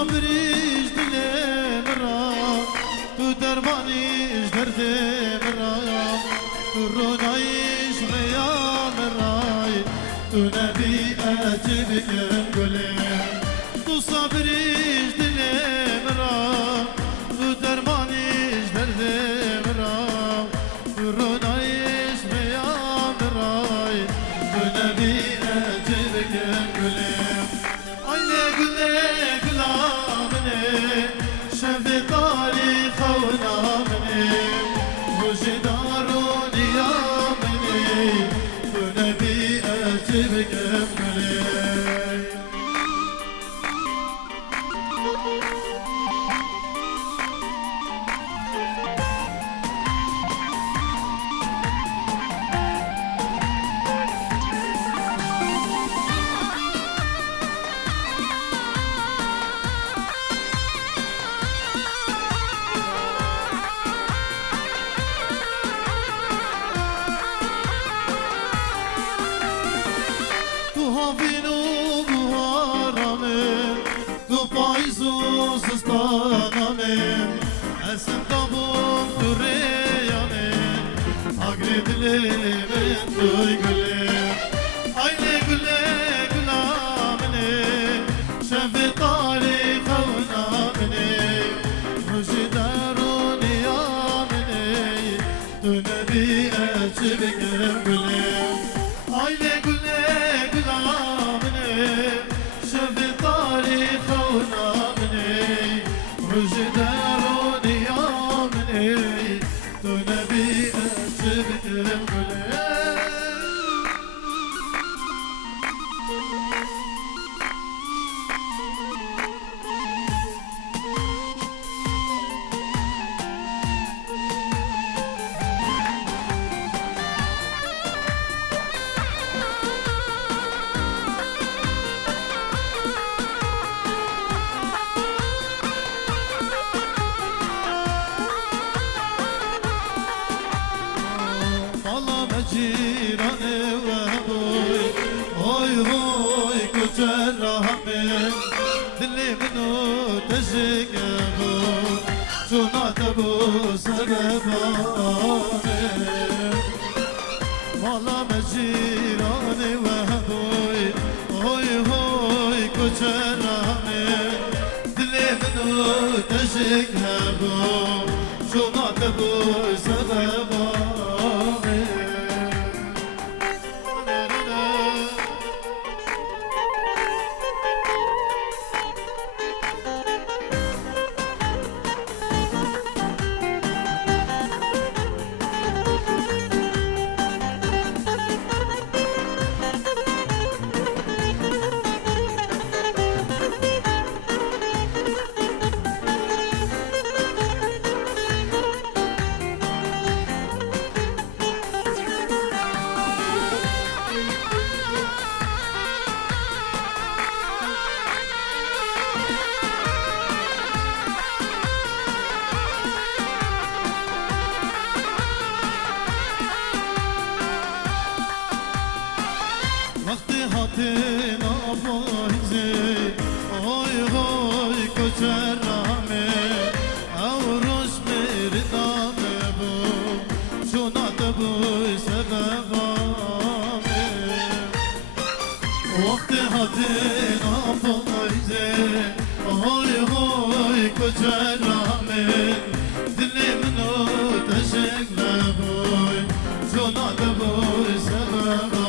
صبریش دلم را تو درمانیش دردم را تو رونایش غیام رای تو نبی عجبیم گلم تو صبریش دلم را تو درمانیش دردم را تو رونایش غیام رای تو نبی عجبیم گلم aynı güle gülamını şevde tarih havnamını Mujidarun yamını bu nebi elçib gemli Havinu buharamım Tu payzuz ıstanamım Esim tabum dureyanım Agri dilimin duy gülüm Aynı güle gülamını Şefi tarih havnamını Müjdarun yamını Tu nebi elçibim gülüm Aynı güle شب تاریخ و نامنی رجدار نیامنی تو نبی عجب گله جیرانه و بوی های های کجا رحمه دلی منو تشکه بود چونات بود سببانه مالا مجیرانه و بوی های های کجا رحمه دلی منو تشکه بود چونات بود سببانه وقتی هاتین آبایزه های های کچر رامه او روش میری دامه بو چونات بوی سببامه وقتی هاتین آبایزه های های کچر رامه دلی منو تشک نبوی چونات بوی سببامه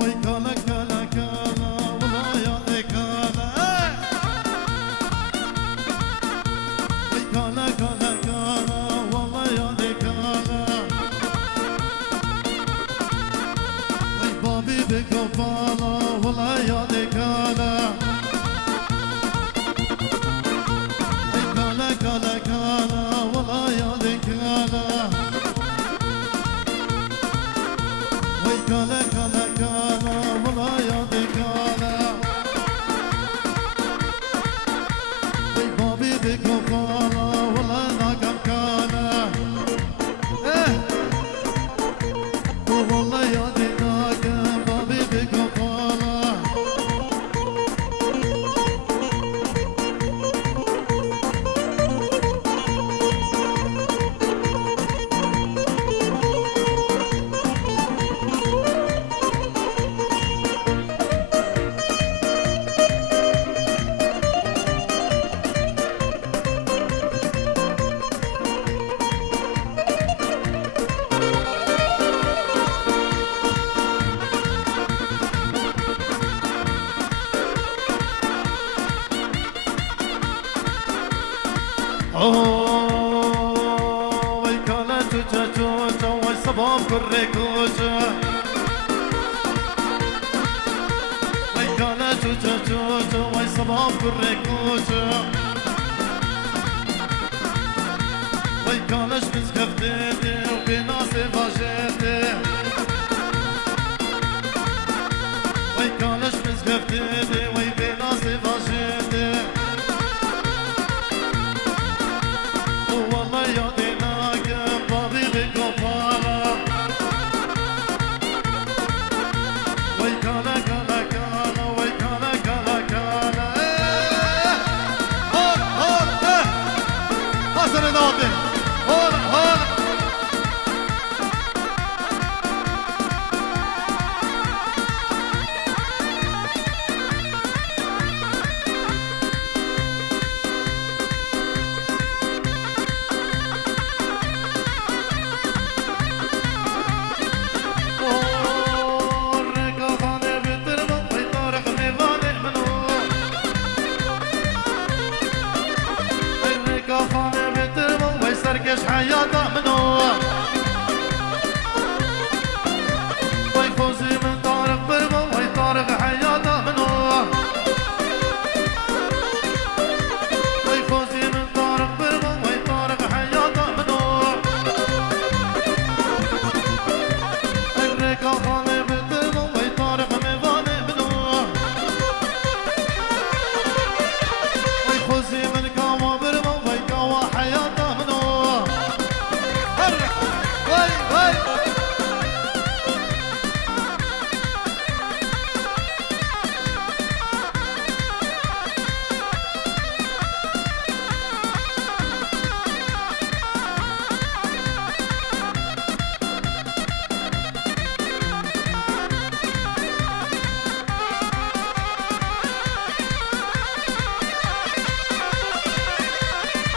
وي كالا كالا كالا والله يا دي كالا وي كالا كالا كالا والله يا دي كالا وي بابي بكفالا والله يا دي كالا وي كالا كالا كالا والله يا دي كالا كالا كالا كالا والله يا دي كالا وي بابي بيكو كالا والله ناقم كالا والله يا دي ناقم بابي بيكو كالا وي كالا جوجا جوجا وي صباب كري كوجا وي كالا جوجا جوجا وي صباب كري كوجا وي كالاش بزكفتي وبناسي فاجيتي وي كالاش بزكفتي وي بناسي فاجيتي والله يا دي ناقم بابي بكفالا وي كالا كالا كالا وي كالا كالا كالا هون هون حسن ناطق هون هون سركش حياته منو